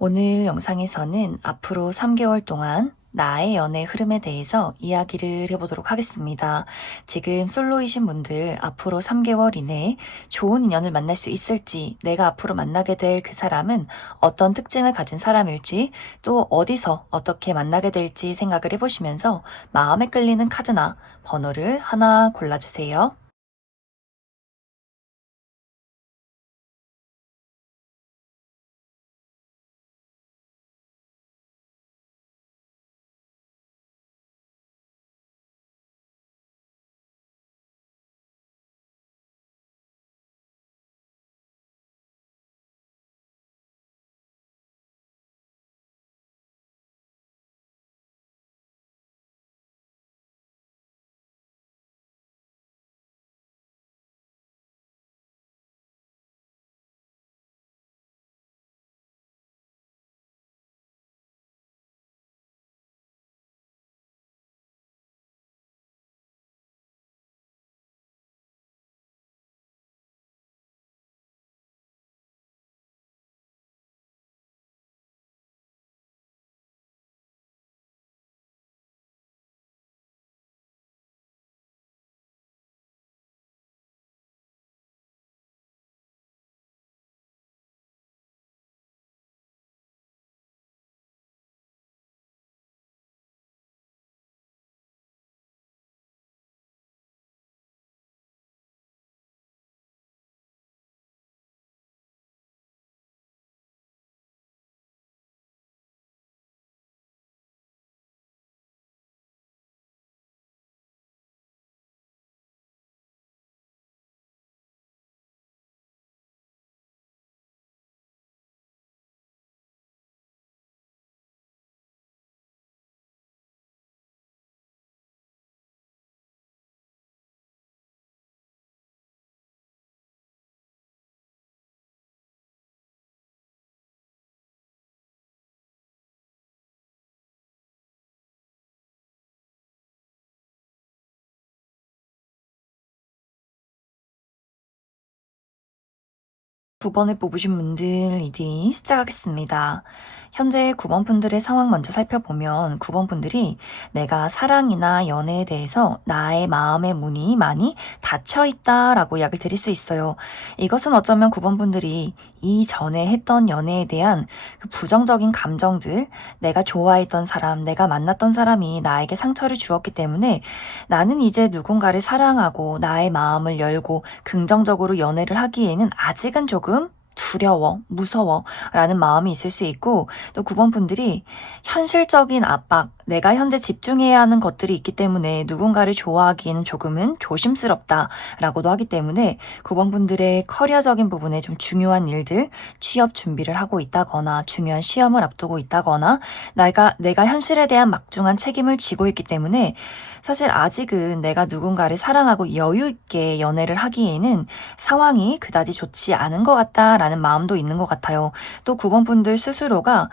오늘 영상에서는 앞으로 3개월 동안 나의 연애 흐름에 대해서 이야기를 해보도록 하겠습니다. 지금 솔로이신 분들 앞으로 3개월 이내에 좋은 인연을 만날 수 있을지, 내가 앞으로 만나게 될 그 사람은 어떤 특징을 가진 사람일지, 또 어디서 어떻게 만나게 될지 생각을 해보시면서 마음에 끌리는 카드나 번호를 하나 골라주세요. 두 번을 뽑으신 분들 리딩 시작하겠습니다. 현재 9번 분들의 상황 먼저 살펴보면 9번 분들이 내가 사랑이나 연애에 대해서 나의 마음의 문이 많이 닫혀 있다라고 이야기를 드릴 수 있어요. 이것은 어쩌면 9번 분들이 이전에 했던 연애에 대한 그 부정적인 감정들, 내가 좋아했던 사람, 내가 만났던 사람이 나에게 상처를 주었기 때문에 나는 이제 누군가를 사랑하고 나의 마음을 열고 긍정적으로 연애를 하기에는 아직은 조금 두려워, 무서워 라는 마음이 있을 수 있고, 또 9번 분들이 현실적인 압박, 내가 현재 집중해야 하는 것들이 있기 때문에 누군가를 좋아하기에는 조금은 조심스럽다 라고도 하기 때문에 9번 분들의 커리어적인 부분에 좀 중요한 일들, 취업 준비를 하고 있다거나 중요한 시험을 앞두고 있다거나 내가 현실에 대한 막중한 책임을 지고 있기 때문에 사실 아직은 내가 누군가를 사랑하고 여유 있게 연애를 하기에는 상황이 그다지 좋지 않은 것 같다라는 마음도 있는 것 같아요. 또 9번 분들 스스로가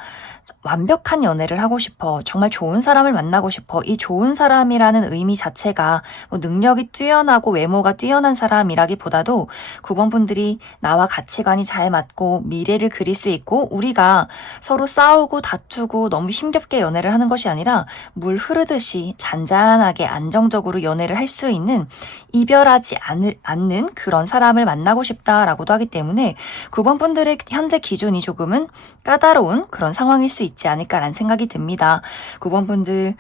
완벽한 연애를 하고 싶어. 정말 좋은 사람을 만나고 싶어. 이 좋은 사람이라는 의미 자체가 뭐 능력이 뛰어나고 외모가 뛰어난 사람이라기보다도 9번 분들이 나와 가치관이 잘 맞고 미래를 그릴 수 있고 우리가 서로 싸우고 다투고 너무 힘겹게 연애를 하는 것이 아니라 물 흐르듯이 잔잔하게 안정적으로 연애를 할 수 있는 이별하지 않는 그런 사람을 만나고 싶다라고도 하기 때문에 9번 분들의 현재 기준이 조금은 까다로운 그런 상황일 수 있지 않을까라는 생각이 듭니다. 9번 분들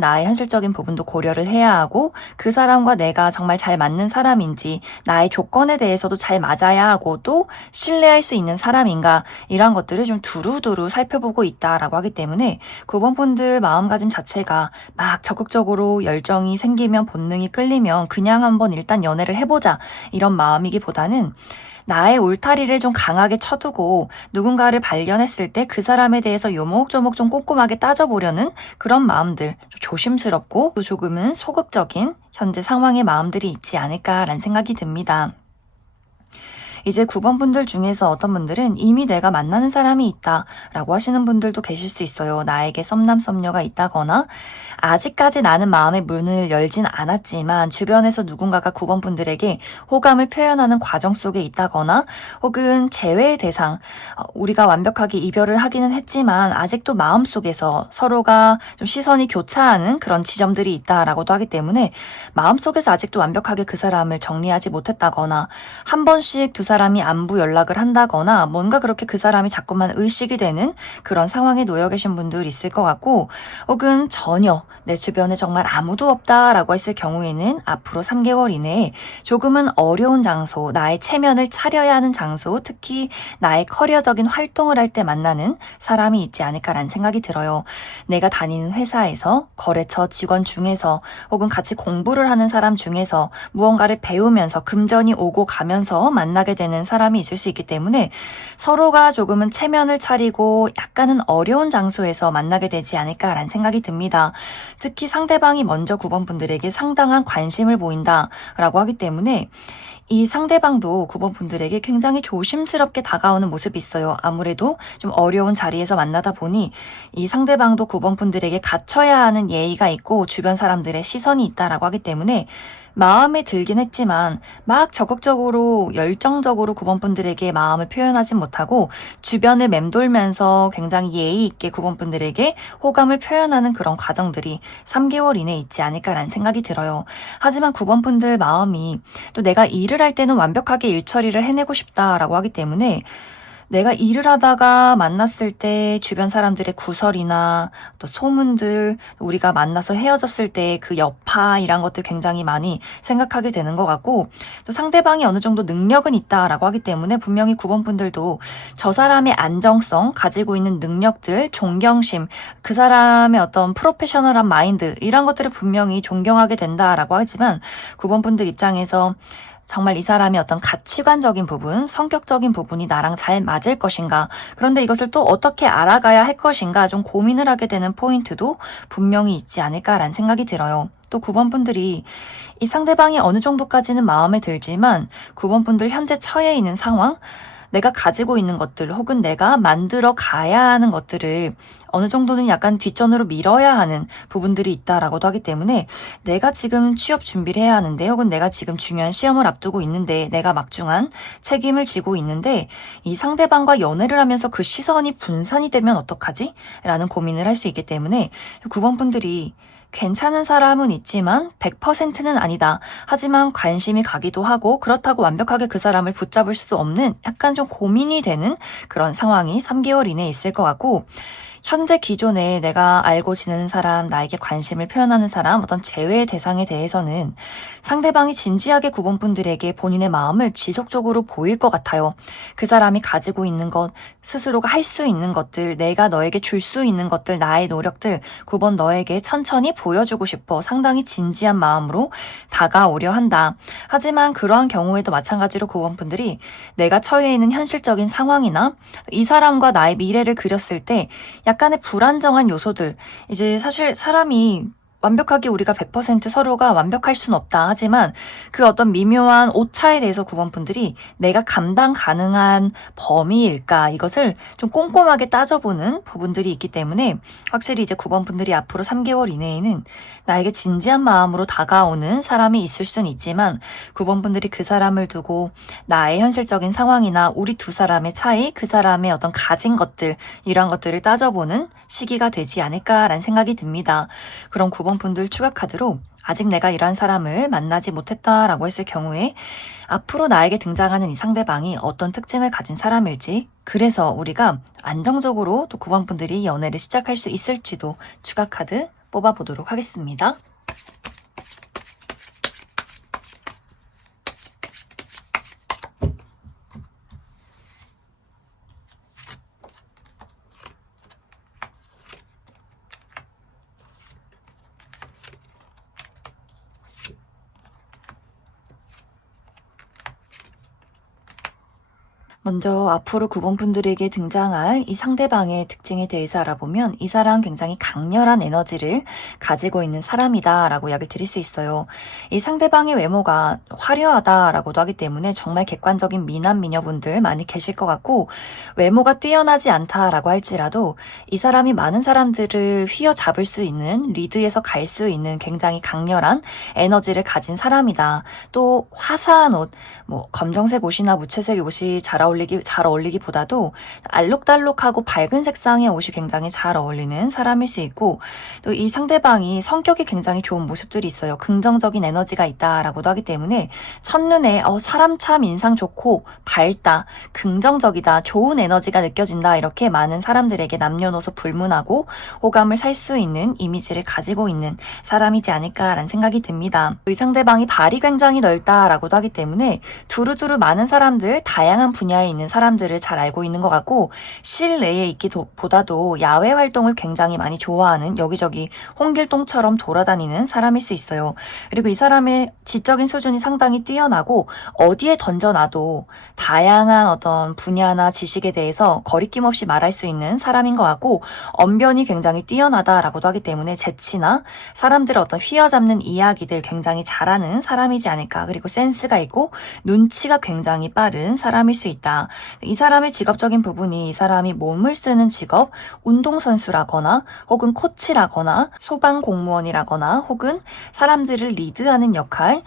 나의 현실적인 부분도 고려를 해야 하고 그 사람과 내가 정말 잘 맞는 사람인지 나의 조건에 대해서도 잘 맞아야 하고 또 신뢰할 수 있는 사람인가 이런 것들을 좀 두루두루 살펴보고 있다라고 하기 때문에 9번 분들 마음가짐 자체가 막 적극적으로 열정이 생기면 본능이 끌리면 그냥 한번 일단 연애를 해보자 이런 마음이기보다는 나의 울타리를 좀 강하게 쳐두고 누군가를 발견했을 때 그 사람에 대해서 요목조목 좀 꼼꼼하게 따져보려는 그런 마음들, 좀 조심스럽고 또 조금은 소극적인 현재 상황의 마음들이 있지 않을까라는 생각이 듭니다. 이제 9번 분들 중에서 어떤 분들은 이미 내가 만나는 사람이 있다 라고 하시는 분들도 계실 수 있어요. 나에게 썸남 썸녀가 있다거나 아직까지 나는 마음의 문을 열진 않았지만 주변에서 누군가가 9번 분들에게 호감을 표현하는 과정 속에 있다거나 혹은 재회의 대상, 우리가 완벽하게 이별을 하기는 했지만 아직도 마음속에서 서로가 좀 시선이 교차하는 그런 지점들이 있다라고도 하기 때문에 마음속에서 아직도 완벽하게 그 사람을 정리하지 못했다거나 한 번씩 두 사람이 안부 연락을 한다거나 뭔가 그렇게 그 사람이 자꾸만 의식이 되는 그런 상황에 놓여 계신 분들 있을 것 같고 혹은 전혀 내 주변에 정말 아무도 없다라고 했을 경우에는 앞으로 3개월 이내에 조금은 어려운 장소, 나의 체면을 차려야 하는 장소, 특히 나의 커리어적인 활동을 할 때 만나는 사람이 있지 않을까라는 생각이 들어요. 내가 다니는 회사에서, 거래처 직원 중에서, 혹은 같이 공부를 하는 사람 중에서 무언가를 배우면서 금전이 오고 가면서 만나게 되는 사람이 있을 수 있기 때문에 서로가 조금은 체면을 차리고 약간은 어려운 장소에서 만나게 되지 않을까라는 생각이 듭니다. 특히 상대방이 먼저 9번 분들에게 상당한 관심을 보인다라고 하기 때문에 이 상대방도 9번 분들에게 굉장히 조심스럽게 다가오는 모습이 있어요. 아무래도 좀 어려운 자리에서 만나다 보니 이 상대방도 9번 분들에게 갖춰야 하는 예의가 있고 주변 사람들의 시선이 있다라고 하기 때문에 마음에 들긴 했지만 막 적극적으로 열정적으로 9번 분들에게 마음을 표현하진 못하고 주변을 맴돌면서 굉장히 예의 있게 9번 분들에게 호감을 표현하는 그런 과정들이 3개월 이내에 있지 않을까라는 생각이 들어요. 하지만 9번 분들 마음이 또 내가 일을 할 때는 완벽하게 일 처리를 해내고 싶다라고 하기 때문에 내가 일을 하다가 만났을 때 주변 사람들의 구설이나 또 소문들, 우리가 만나서 헤어졌을 때 그 여파 이런 것들 굉장히 많이 생각하게 되는 것 같고 또 상대방이 어느 정도 능력은 있다라고 하기 때문에 분명히 9번 분들도 저 사람의 안정성, 가지고 있는 능력들, 존경심, 그 사람의 어떤 프로페셔널한 마인드 이런 것들을 분명히 존경하게 된다라고 하지만 9번 분들 입장에서 정말 이 사람의 어떤 가치관적인 부분, 성격적인 부분이 나랑 잘 맞을 것인가. 그런데 이것을 또 어떻게 알아가야 할 것인가 좀 고민을 하게 되는 포인트도 분명히 있지 않을까라는 생각이 들어요. 또 9번 분들이 이 상대방이 어느 정도까지는 마음에 들지만 9번 분들 현재 처해 있는 상황, 내가 가지고 있는 것들 혹은 내가 만들어 가야 하는 것들을 어느 정도는 약간 뒷전으로 밀어야 하는 부분들이 있다라고도 하기 때문에 내가 지금 취업 준비를 해야 하는데 혹은 내가 지금 중요한 시험을 앞두고 있는데 내가 막중한 책임을 지고 있는데 이 상대방과 연애를 하면서 그 시선이 분산이 되면 어떡하지? 라는 고민을 할 수 있기 때문에 9번 분들이 괜찮은 사람은 있지만 100%는 아니다. 하지만 관심이 가기도 하고 그렇다고 완벽하게 그 사람을 붙잡을 수 없는 약간 좀 고민이 되는 그런 상황이 3개월 이내에 있을 것 같고 현재 기존에 내가 알고 지내는 사람, 나에게 관심을 표현하는 사람, 어떤 제외의 대상에 대해서는 상대방이 진지하게 9번 분들에게 본인의 마음을 지속적으로 보일 것 같아요. 그 사람이 가지고 있는 것, 스스로가 할 수 있는 것들, 내가 너에게 줄 수 있는 것들, 나의 노력들, 9번 너에게 천천히 보여주고 싶어 상당히 진지한 마음으로 다가오려 한다. 하지만 그러한 경우에도 마찬가지로 9번 분들이 내가 처해 있는 현실적인 상황이나 이 사람과 나의 미래를 그렸을 때 약간의 불안정한 요소들, 이제 사실 사람이 완벽하게 우리가 100% 서로가 완벽할 순 없다. 하지만 그 어떤 미묘한 오차에 대해서 9번 분들이 내가 감당 가능한 범위일까 이것을 좀 꼼꼼하게 따져보는 부분들이 있기 때문에 확실히 이제 9번 분들이 앞으로 3개월 이내에는 나에게 진지한 마음으로 다가오는 사람이 있을 순 있지만 9번 분들이 그 사람을 두고 나의 현실적인 상황이나 우리 두 사람의 차이, 그 사람의 어떤 가진 것들 이러한 것들을 따져보는 시기가 되지 않을까라는 생각이 듭니다. 그럼 9번 분들 추가 카드로 아직 내가 이러한 사람을 만나지 못했다라고 했을 경우에 앞으로 나에게 등장하는 이 상대방이 어떤 특징을 가진 사람일지 그래서 우리가 안정적으로 또 9번 분들이 연애를 시작할 수 있을지도 추가 카드 뽑아보도록 하겠습니다. 먼저 앞으로 9번 분들에게 등장할 이 상대방의 특징에 대해서 알아보면 이 사람 굉장히 강렬한 에너지를 가지고 있는 사람이다라고 이야기를 드릴 수 있어요. 이 상대방의 외모가 화려하다라고도 하기 때문에 정말 객관적인 미남 미녀분들 많이 계실 것 같고, 외모가 뛰어나지 않다라고 할지라도 이 사람이 많은 사람들을 휘어잡을 수 있는, 리드에서 갈 수 있는 굉장히 강렬한 에너지를 가진 사람이다. 또 화사한 옷, 검정색 옷이나 무채색 옷이 잘 어울리기보다도 알록달록하고 밝은 색상의 옷이 굉장히 잘 어울리는 사람일 수 있고, 또 이 상대방이 성격이 굉장히 좋은 모습들이 있어요. 긍정적인 에너지가 있다라고도 하기 때문에 첫눈에 사람 참 인상 좋고 밝다, 긍정적이다, 좋은 에너지가 느껴진다, 이렇게 많은 사람들에게 남녀노소 불문하고 호감을 살 수 있는 이미지를 가지고 있는 사람이지 않을까라는 생각이 듭니다. 이 상대방이 발이 굉장히 넓다라고도 하기 때문에 두루두루 많은 사람들, 다양한 분야에 있는 사람들을 잘 알고 있는 것 같고, 실내에 있기보다도 야외 활동을 굉장히 많이 좋아하는, 여기저기 홍길동처럼 돌아다니는 사람일 수 있어요. 그리고 이 사람의 지적인 수준이 상당히 뛰어나고 어디에 던져놔도 다양한 어떤 분야나 지식에 대해서 거리낌 없이 말할 수 있는 사람인 것 같고, 언변이 굉장히 뛰어나다라고도 하기 때문에 재치나 사람들의 어떤 휘어잡는 이야기들 굉장히 잘하는 사람이지 않을까. 그리고 센스가 있고 눈치가 굉장히 빠른 사람일 수 있다. 이 사람의 직업적인 부분이 이 사람이 몸을 쓰는 직업, 운동선수라거나 혹은 코치라거나 소방공무원이라거나 혹은 사람들을 리드하는 역할,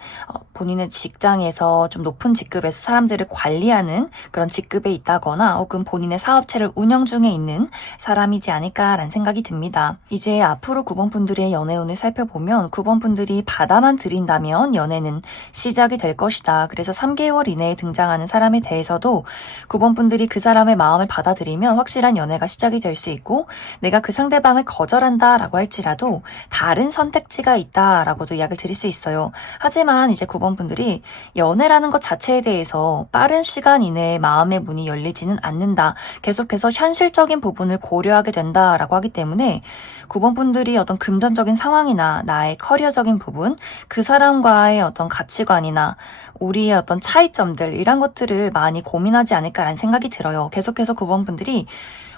본인의 직장에서 좀 높은 직급에서 사람들을 관리하는 그런 직급에 있다거나 혹은 본인의 사업체를 운영 중에 있는 사람이지 않을까라는 생각이 듭니다. 이제 앞으로 9번 분들의 연애운을 살펴보면 9번 분들이 받아만 들인다면 연애는 시작이 될 것이다. 그래서 3개월 이내에 등장하는 사람에 대해서도 9번 분들이 그 사람의 마음을 받아들이면 확실한 연애가 시작이 될 수 있고, 내가 그 상대방을 거절한다라고 할지라도 다른 선택지가 있다라고도 이야기를 드릴 수 있어요. 하지만 이제 9번 분들이 연애라는 것 자체에 대해서 빠른 시간 이내에 마음의 문이 열리지는 않는다. 계속해서 현실적인 부분을 고려하게 된다라고 하기 때문에 9번 분들이 어떤 금전적인 상황이나 나의 커리어적인 부분, 그 사람과의 어떤 가치관이나 우리의 어떤 차이점들, 이런 것들을 많이 고민하지 않을까라는 생각이 들어요. 계속해서 9번 분들이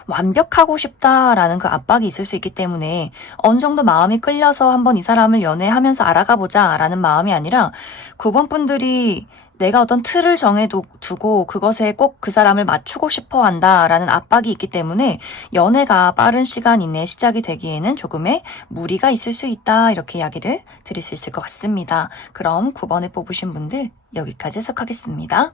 완벽하고 싶다라는 그 압박이 있을 수 있기 때문에 어느 정도 마음이 끌려서 한번 이 사람을 연애하면서 알아가 보자라는 마음이 아니라, 9번 분들이 내가 어떤 틀을 정해두고 그것에 꼭 그 사람을 맞추고 싶어 한다라는 압박이 있기 때문에 연애가 빠른 시간 이내에 시작이 되기에는 조금의 무리가 있을 수 있다, 이렇게 이야기를 드릴 수 있을 것 같습니다. 그럼 9번을 뽑으신 분들 여기까지 해석하겠습니다.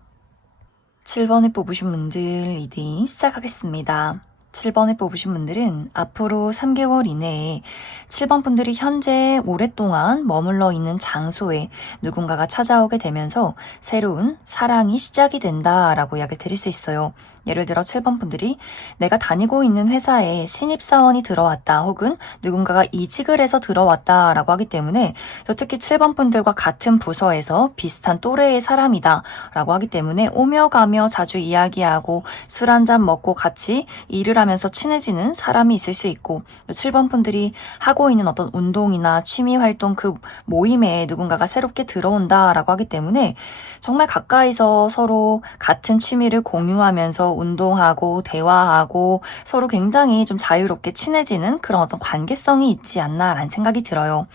7번을 뽑으신 분들 리딩 시작하겠습니다. 7번을 뽑으신 분들은 앞으로 3개월 이내에 7번 분들이 현재 오랫동안 머물러 있는 장소에 누군가가 찾아오게 되면서 새로운 사랑이 시작이 된다라고 이야기를 드릴 수 있어요. 예를 들어 7번 분들이 내가 다니고 있는 회사에 신입사원이 들어왔다, 혹은 누군가가 이직을 해서 들어왔다라고 하기 때문에, 또 특히 7번 분들과 같은 부서에서 비슷한 또래의 사람이다 라고 하기 때문에 오며 가며 자주 이야기하고 술 한잔 먹고 같이 일을 하면서 친해지는 사람이 있을 수 있고, 또 7번 분들이 하고 있는 어떤 운동이나 취미 활동, 그 모임에 누군가가 새롭게 들어온다라고 하기 때문에 정말 가까이서 서로 같은 취미를 공유하면서 운동하고 대화하고 서로 굉장히 좀 자유롭게 친해지는 그런 어떤 관계성이 있지 않나라는 생각이 들어요.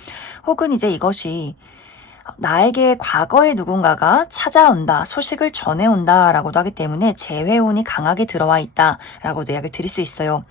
혹은 이제 이것이 나에게 과거에 누군가가 찾아온다, 소식을 전해온다 라고도 하기 때문에 재회운이 강하게 들어와 있다 라고도 이야기를 드릴 수 있어요.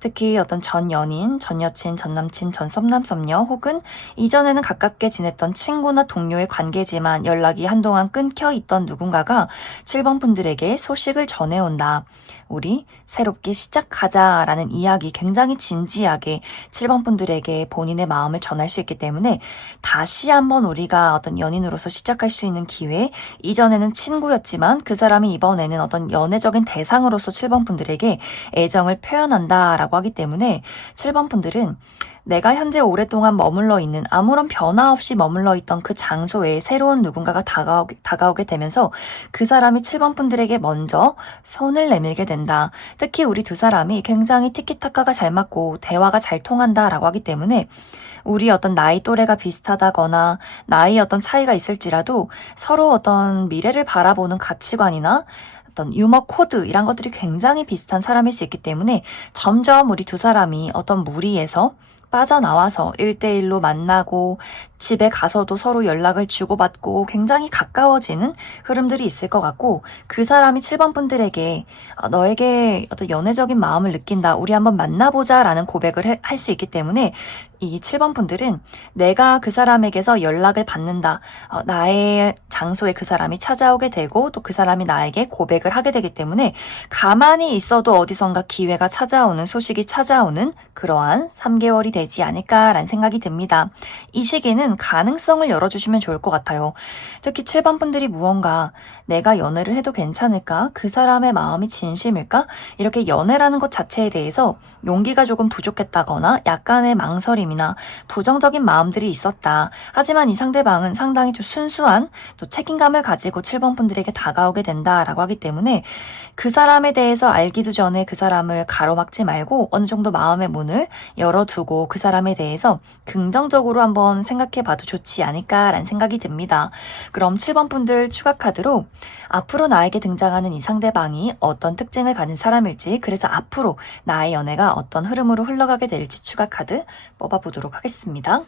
특히 어떤 전 연인, 전 여친, 전 남친, 전 썸남 썸녀, 혹은 이전에는 가깝게 지냈던 친구나 동료의 관계지만 연락이 한동안 끊겨 있던 누군가가 7번 분들에게 소식을 전해온다. 우리 새롭게 시작하자라는 이야기, 굉장히 진지하게 7번 분들에게 본인의 마음을 전할 수 있기 때문에 다시 한번 우리가 어떤 연인으로서 시작할 수 있는 기회, 이전에는 친구였지만 그 사람이 이번에는 어떤 연애적인 대상으로서 7번 분들에게 애정을 표현한다라고 하기 때문에 7번 분들은 내가 현재 오랫동안 머물러 있는, 아무런 변화 없이 머물러 있던 그 장소에 새로운 누군가가 다가오게 되면서 그 사람이 7번 분들에게 먼저 손을 내밀게 된다. 특히 우리 두 사람이 굉장히 티키타카가 잘 맞고 대화가 잘 통한다라고 하기 때문에 우리 어떤 나이 또래가 비슷하다거나 나이 어떤 차이가 있을지라도 서로 어떤 미래를 바라보는 가치관이나 어떤 유머 코드 이런 것들이 굉장히 비슷한 사람일 수 있기 때문에 점점 우리 두 사람이 어떤 무리에서 빠져나와서 1대1로 만나고 집에 가서도 서로 연락을 주고받고 굉장히 가까워지는 흐름들이 있을 것 같고, 그 사람이 7번 분들에게 너에게 어떤 연애적인 마음을 느낀다, 우리 한번 만나보자 라는 고백을 할 수 있기 때문에 이 7번 분들은 내가 그 사람에게서 연락을 받는다, 나의 장소에 그 사람이 찾아오게 되고 또 그 사람이 나에게 고백을 하게 되기 때문에 가만히 있어도 어디선가 기회가 찾아오는, 소식이 찾아오는 그러한 3개월이 되지 않을까라는 생각이 듭니다. 이 시기는 가능성을 열어주시면 좋을 것 같아요. 특히 7번 분들이 무언가 내가 연애를 해도 괜찮을까? 그 사람의 마음이 진심일까? 이렇게 연애라는 것 자체에 대해서 용기가 조금 부족했다거나 약간의 망설임이나 부정적인 마음들이 있었다. 하지만 이 상대방은 상당히 좀 순수한 또 책임감을 가지고 7번 분들에게 다가오게 된다라고 하기 때문에 그 사람에 대해서 알기도 전에 그 사람을 가로막지 말고 어느 정도 마음의 문을 열어두고 그 사람에 대해서 긍정적으로 한번 생각해 봐도 좋지 않을까라는 생각이 듭니다. 그럼 7번 분들 추가 카드로 앞으로 나에게 등장하는 이 상대방이 어떤 특징을 가진 사람일지, 그래서 앞으로 나의 연애가 어떤 흐름으로 흘러가게 될지 추가 카드 뽑아보도록 하겠습니다.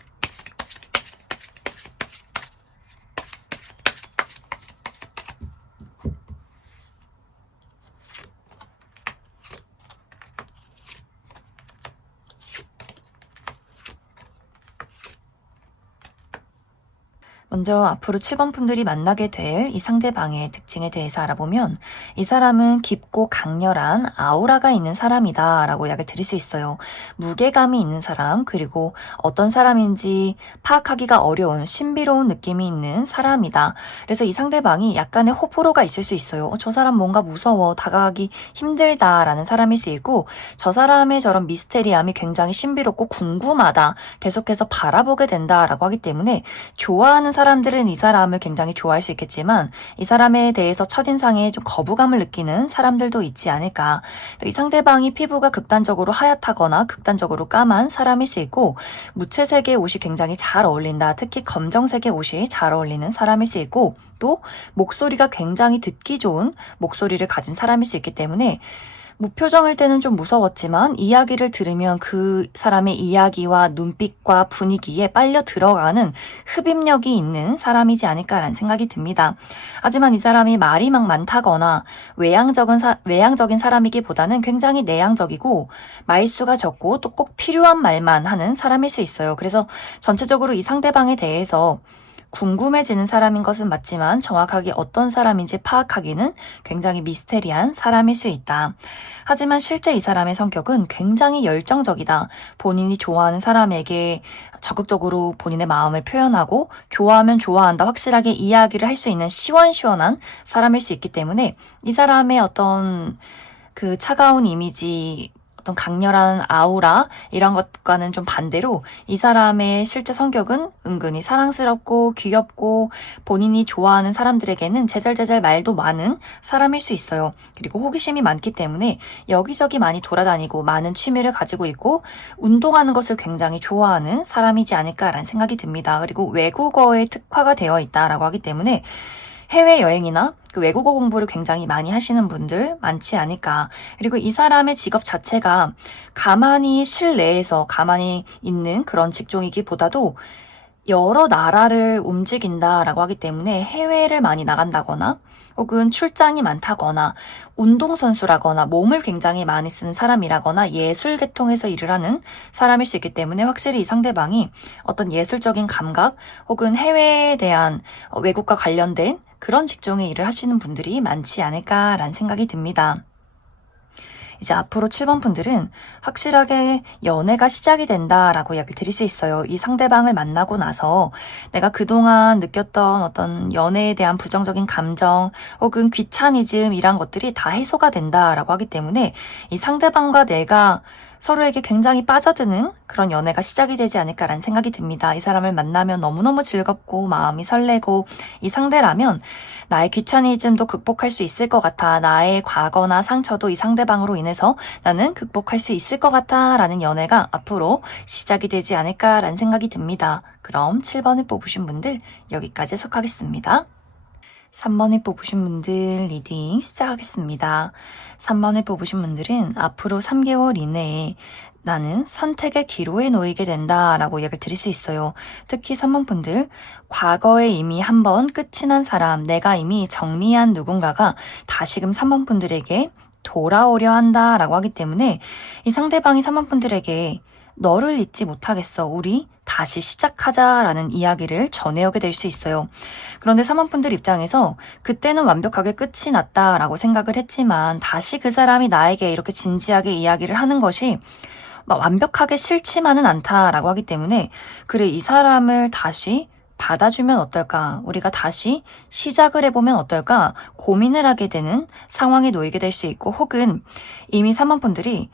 먼저 앞으로 7번 분들이 만나게 될 이 상대방의 특징에 대해서 알아보면, 이 사람은 깊고 강렬한 아우라가 있는 사람이다 라고 이야기를 드릴 수 있어요. 무게감이 있는 사람, 그리고 어떤 사람인지 파악하기가 어려운 신비로운 느낌이 있는 사람이다. 그래서 이 상대방이 약간의 호불호가 있을 수 있어요. 저 사람 뭔가 무서워, 다가가기 힘들다 라는 사람일 수 있고, 저 사람의 저런 미스테리함이 굉장히 신비롭고 궁금하다, 계속해서 바라보게 된다라고 하기 때문에 좋아하는 사람들은 이 사람을 굉장히 좋아할 수 있겠지만 이 사람에 대해서 첫인상에 좀 거부감을 느끼는 사람들도 있지 않을까. 이 상대방이 피부가 극단적으로 하얗다거나 극단적으로 까만 사람일 수 있고, 무채색의 옷이 굉장히 잘 어울린다, 특히 검정색의 옷이 잘 어울리는 사람일 수 있고, 또 목소리가 굉장히 듣기 좋은 목소리를 가진 사람일 수 있기 때문에 무표정일 때는 좀 무서웠지만 이야기를 들으면 그 사람의 이야기와 눈빛과 분위기에 빨려 들어가는 흡입력이 있는 사람이지 않을까라는 생각이 듭니다. 하지만 이 사람이 말이 막 많다거나 외향적인 사람이기보다는 굉장히 내향적이고 말수가 적고 또 꼭 필요한 말만 하는 사람일 수 있어요. 그래서 전체적으로 이 상대방에 대해서 궁금해지는 사람인 것은 맞지만 정확하게 어떤 사람인지 파악하기는 굉장히 미스테리한 사람일 수 있다. 하지만 실제 이 사람의 성격은 굉장히 열정적이다. 본인이 좋아하는 사람에게 적극적으로 본인의 마음을 표현하고 좋아하면 좋아한다, 확실하게 이야기를 할 수 있는 시원시원한 사람일 수 있기 때문에 이 사람의 어떤 그 차가운 이미지, 어떤 강렬한 아우라 이런 것과는 좀 반대로 이 사람의 실제 성격은 은근히 사랑스럽고 귀엽고 본인이 좋아하는 사람들에게는 제잘제잘 말도 많은 사람일 수 있어요. 그리고 호기심이 많기 때문에 여기저기 많이 돌아다니고 많은 취미를 가지고 있고 운동하는 것을 굉장히 좋아하는 사람이지 않을까라는 생각이 듭니다. 그리고 외국어에 특화가 되어 있다라고 하기 때문에 해외여행이나 그 외국어 공부를 굉장히 많이 하시는 분들 많지 않을까. 그리고 이 사람의 직업 자체가 가만히 실내에서 가만히 있는 그런 직종이기보다도 여러 나라를 움직인다라고 하기 때문에 해외를 많이 나간다거나 혹은 출장이 많다거나 운동선수라거나 몸을 굉장히 많이 쓰는 사람이라거나 예술 계통에서 일을 하는 사람일 수 있기 때문에 확실히 이 상대방이 어떤 예술적인 감각 혹은 해외에 대한 외국과 관련된 그런 직종의 일을 하시는 분들이 많지 않을까라는 생각이 듭니다. 이제 앞으로 7번 분들은 확실하게 연애가 시작이 된다라고 이야기 드릴 수 있어요. 이 상대방을 만나고 나서 내가 그동안 느꼈던 어떤 연애에 대한 부정적인 감정 혹은 귀차니즘 이런 것들이 다 해소가 된다라고 하기 때문에 이 상대방과 내가 서로에게 굉장히 빠져드는 그런 연애가 시작이 되지 않을까라는 생각이 듭니다. 이 사람을 만나면 너무너무 즐겁고 마음이 설레고 이 상대라면 나의 귀차니즘도 극복할 수 있을 것 같아. 나의 과거나 상처도 이 상대방으로 인해서 나는 극복할 수 있을 것 같아 라는 연애가 앞으로 시작이 되지 않을까라는 생각이 듭니다. 그럼 7번을 뽑으신 분들 여기까지 해석하겠습니다. 3번에 뽑으신 분들 리딩 시작하겠습니다. 3번에 뽑으신 분들은 앞으로 3개월 이내에 나는 선택의 기로에 놓이게 된다 라고 이야기를 드릴 수 있어요. 특히 3번 분들, 과거에 이미 한번 끝이 난 사람, 내가 이미 정리한 누군가가 다시금 3번 분들에게 돌아오려 한다 라고 하기 때문에 이 상대방이 3번 분들에게 너를 잊지 못하겠어. 우리 다시 시작하자라는 이야기를 전해오게 될 수 있어요. 그런데 3번 분들 입장에서 그때는 완벽하게 끝이 났다라고 생각을 했지만 다시 그 사람이 나에게 이렇게 진지하게 이야기를 하는 것이 막 완벽하게 싫지만은 않다라고 하기 때문에 그래 이 사람을 다시 받아주면 어떨까? 우리가 다시 시작을 해보면 어떨까? 고민을 하게 되는 상황에 놓이게 될 수 있고 혹은 이미 3번 분들이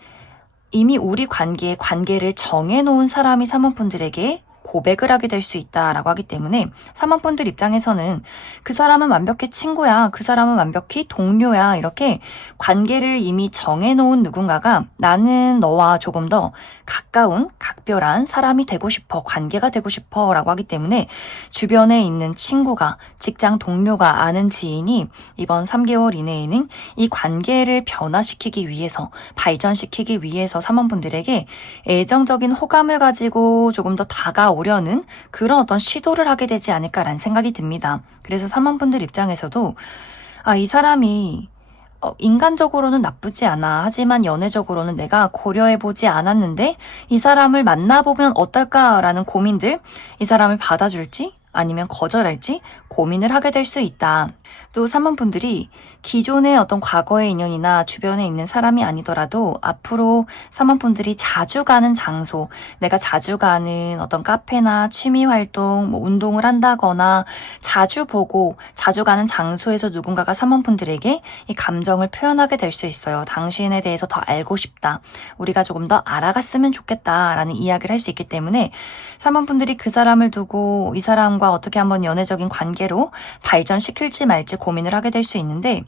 이미 우리 관계를 정해놓은 사람이 사모분들에게 고백을 하게 될 수 있다라고 하기 때문에 사모분들 입장에서는 그 사람은 완벽히 친구야, 그 사람은 완벽히 동료야 이렇게 관계를 이미 정해놓은 누군가가 나는 너와 조금 더 가까운 각별한 사람이 되고 싶어, 관계가 되고 싶어 라고 하기 때문에 주변에 있는 친구가, 직장 동료가, 아는 지인이 이번 3개월 이내에는 이 관계를 변화시키기 위해서, 발전시키기 위해서 사모분들에게 애정적인 호감을 가지고 조금 더 다가오려는 그런 어떤 시도를 하게 되지 않을까라는 생각이 듭니다. 그래서 사모분들 입장에서도 이 사람이 인간적으로는 나쁘지 않아. 하지만 연애적으로는 내가 고려해보지 않았는데 이 사람을 만나보면 어떨까라는 고민들, 이 사람을 받아줄지 아니면 거절할지 고민을 하게 될 수 있다. 또 3번 분들이 기존의 어떤 과거의 인연이나 주변에 있는 사람이 아니더라도 앞으로 3번 분들이 자주 가는 장소, 내가 자주 가는 어떤 카페나 취미 활동, 운동을 한다거나 자주 보고 자주 가는 장소에서 누군가가 3번 분들에게 이 감정을 표현하게 될 수 있어요. 당신에 대해서 더 알고 싶다. 우리가 조금 더 알아갔으면 좋겠다라는 이야기를 할 수 있기 때문에 3번 분들이 그 사람을 두고 이 사람과 어떻게 한번 연애적인 관계로 발전시킬지 말지 고민을 하게 될 수 있는데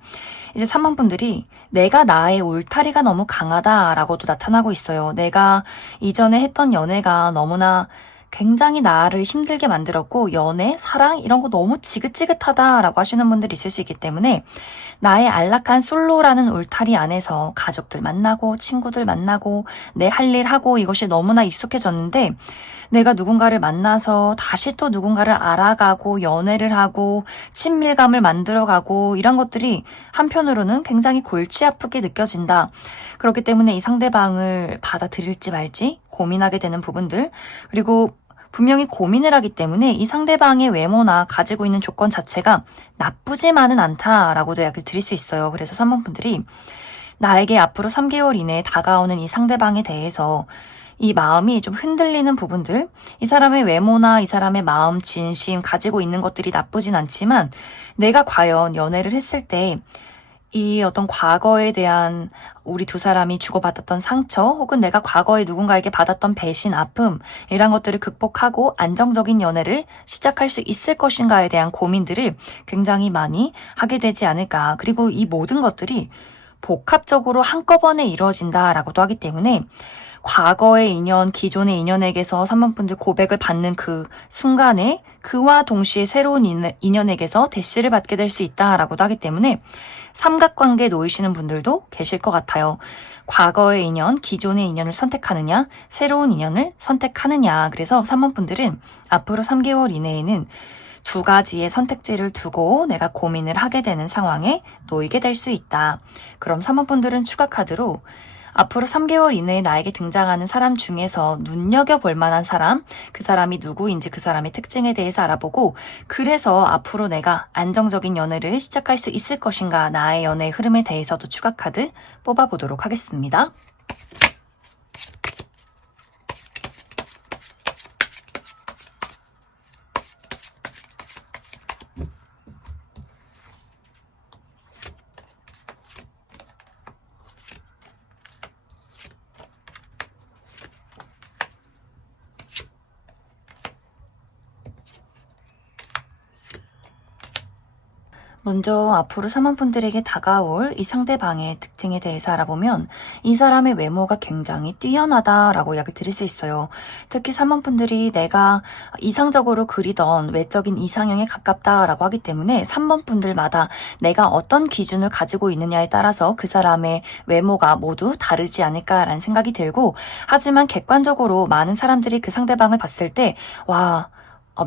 이제 3번 분들이 내가 나의 울타리가 너무 강하다라고도 나타나고 있어요. 내가 이전에 했던 연애가 너무나 굉장히 나를 힘들게 만들었고 연애, 사랑 이런 거 너무 지긋지긋하다라고 하시는 분들이 있을 수 있기 때문에 나의 안락한 솔로라는 울타리 안에서 가족들 만나고 친구들 만나고 내 할 일 하고 이것이 너무나 익숙해졌는데 내가 누군가를 만나서 다시 또 누군가를 알아가고 연애를 하고 친밀감을 만들어가고 이런 것들이 한편으로는 굉장히 골치 아프게 느껴진다. 그렇기 때문에 이 상대방을 받아들일지 말지 고민하게 되는 부분들 그리고 분명히 고민을 하기 때문에 이 상대방의 외모나 가지고 있는 조건 자체가 나쁘지만은 않다라고도 이야기를 드릴 수 있어요. 그래서 3번 분들이 나에게 앞으로 3개월 이내에 다가오는 이 상대방에 대해서 이 마음이 좀 흔들리는 부분들, 이 사람의 외모나 이 사람의 마음, 진심, 가지고 있는 것들이 나쁘진 않지만 내가 과연 연애를 했을 때 이 어떤 과거에 대한 우리 두 사람이 주고받았던 상처 혹은 내가 과거에 누군가에게 받았던 배신, 아픔 이런 것들을 극복하고 안정적인 연애를 시작할 수 있을 것인가에 대한 고민들을 굉장히 많이 하게 되지 않을까. 그리고 이 모든 것들이 복합적으로 한꺼번에 이루어진다라고도 하기 때문에 과거의 인연, 기존의 인연에게서 3번 분들 고백을 받는 그 순간에 그와 동시에 새로운 인연에게서 대시를 받게 될 수 있다라고도 하기 때문에 삼각관계에 놓이시는 분들도 계실 것 같아요. 과거의 인연, 기존의 인연을 선택하느냐, 새로운 인연을 선택하느냐. 그래서 3번 분들은 앞으로 3개월 이내에는 두 가지의 선택지를 두고 내가 고민을 하게 되는 상황에 놓이게 될 수 있다. 그럼 3번 분들은 추가 카드로 앞으로 3개월 이내에 나에게 등장하는 사람 중에서 눈여겨볼 만한 사람, 그 사람이 누구인지 그 사람의 특징에 대해서 알아보고 그래서 앞으로 내가 안정적인 연애를 시작할 수 있을 것인가 나의 연애의 흐름에 대해서도 추가 카드 뽑아보도록 하겠습니다. 먼저 앞으로 사모분들에게 다가올 이 상대방의 특징에 대해서 알아보면 이 사람의 외모가 굉장히 뛰어나다라고 이야기 드릴 수 있어요. 특히 사모분들이 내가 이상적으로 그리던 외적인 이상형에 가깝다라고 하기 때문에 3번 분들마다 내가 어떤 기준을 가지고 있느냐에 따라서 그 사람의 외모가 모두 다르지 않을까라는 생각이 들고, 하지만 객관적으로 많은 사람들이 그 상대방을 봤을 때 와,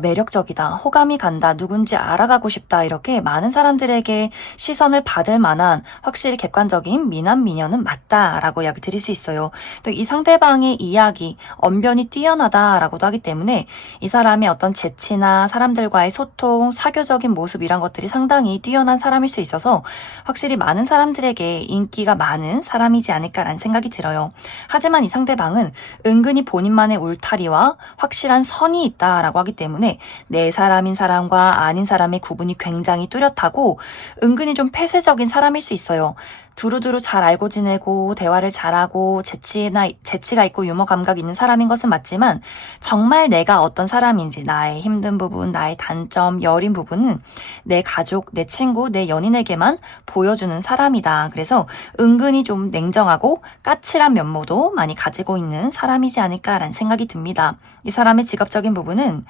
매력적이다, 호감이 간다, 누군지 알아가고 싶다, 이렇게 많은 사람들에게 시선을 받을 만한 확실히 객관적인 미남 미녀는 맞다라고 이야기 드릴 수 있어요. 또 이 상대방의 이야기, 언변이 뛰어나다라고도 하기 때문에 이 사람의 어떤 재치나 사람들과의 소통, 사교적인 모습, 이런 것들이 상당히 뛰어난 사람일 수 있어서 확실히 많은 사람들에게 인기가 많은 사람이지 않을까라는 생각이 들어요. 하지만 이 상대방은 은근히 본인만의 울타리와 확실한 선이 있다라고 하기 때문에 내 사람인 사람과 아닌 사람의 구분이 굉장히 뚜렷하고 은근히 좀 폐쇄적인 사람일 수 있어요. 두루두루 잘 알고 지내고 대화를 잘하고 재치가 있고 유머 감각이 있는 사람인 것은 맞지만, 정말 내가 어떤 사람인지, 나의 힘든 부분, 나의 단점, 여린 부분은 내 가족, 내 친구, 내 연인에게만 보여주는 사람이다. 그래서 은근히 좀 냉정하고 까칠한 면모도 많이 가지고 있는 사람이지 않을까라는 생각이 듭니다. 이 사람의 직업적인 부분은